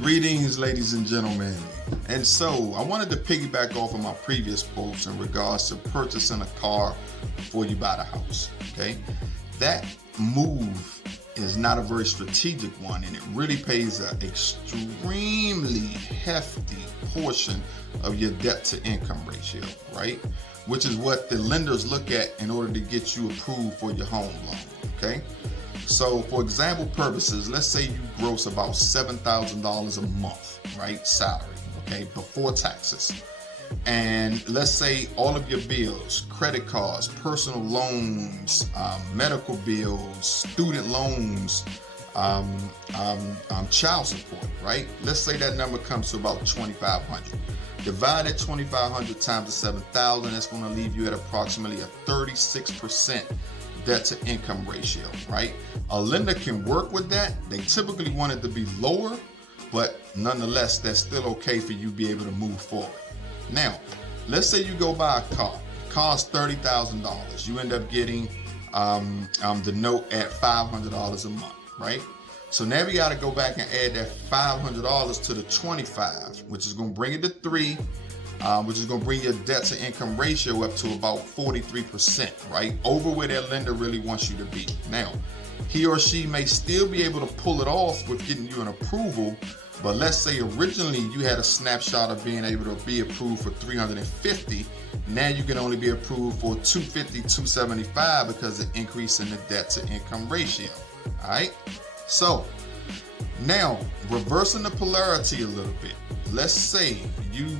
Greetings, ladies and gentlemen. And so I wanted to piggyback off of my previous post in regards to purchasing a car before you buy the house. Okay, that move is not a very strategic one, and it really pays an extremely hefty portion of your debt to income ratio, right? Which is what the lenders look at in order to get you approved for your home loan. Okay, so for example purposes, let's say you gross about $7,000 a month, right? Salary, okay, before taxes. And let's say all of your bills, credit cards, personal loans, medical bills, student loans, child support, right? Let's say that number comes to about $2,500. Divide that $2,500 times the 7,000, that's going to leave you at approximately a 36% debt to income ratio, right? A lender can work with that. They typically want it to be lower, but nonetheless, that's still okay for you to be able to move forward. Now, let's say you go buy a car. Costs $30,000. You end up getting the note at $500 a month, right? So now we got to go back and add that $500 to the 25, which is going to bring it to 3, which is going to bring your debt to income ratio up to about 43%, right? Over where that lender really wants you to be. Now, he or she may still be able to pull it off with getting you an approval, but let's say originally you had a snapshot of being able to be approved for $350. Now you can only be approved for $250, $275 because of the increase in the debt to income ratio. All right. So now reversing the polarity a little bit. Let's say you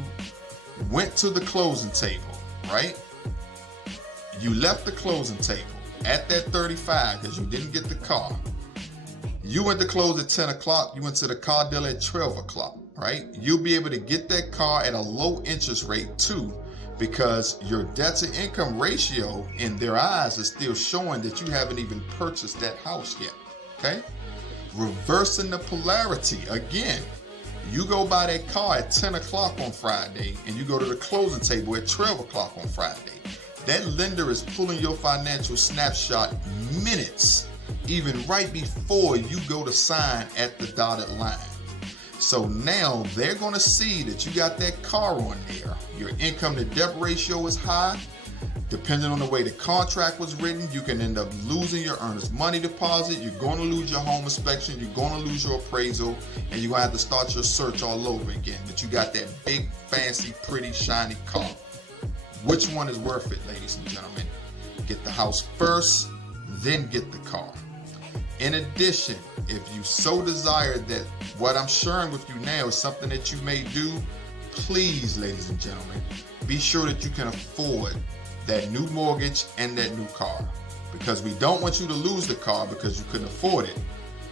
went to the closing table, right? You left the closing table at that 35 because you didn't get the car. You went to close at 10 o'clock. You went to the car dealer at 12 o'clock, right? You'll be able to get that car at a low interest rate too, because your debt to income ratio in their eyes is still showing that you haven't even purchased that house yet, okay? Reversing the polarity again. You go buy that car at 10 o'clock on Friday and you go to the closing table at 12 o'clock on Friday. That lender is pulling your financial snapshot minutes, even right before you go to sign at the dotted line. So now they're going to see that you got that car on there. Your income to debt ratio is high. Depending on the way the contract was written, you can end up losing your earnest money deposit. You're going to lose your home inspection. You're going to lose your appraisal, and you're going to have to start your search all over again. But you got that big, fancy, pretty, shiny car. Which one is worth it, ladies and gentlemen? Get the house first, then get the car. In addition, if you so desire that what I'm sharing with you now is something that you may do, please, ladies and gentlemen, be sure that you can afford that new mortgage and that new car, because we don't want you to lose the car because you couldn't afford it,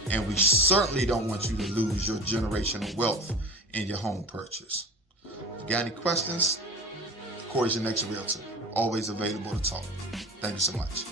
and we certainly don't want you to lose your generational wealth in your home purchase. If you got any questions, Corey's your next realtor, always available to talk. Thank you so much.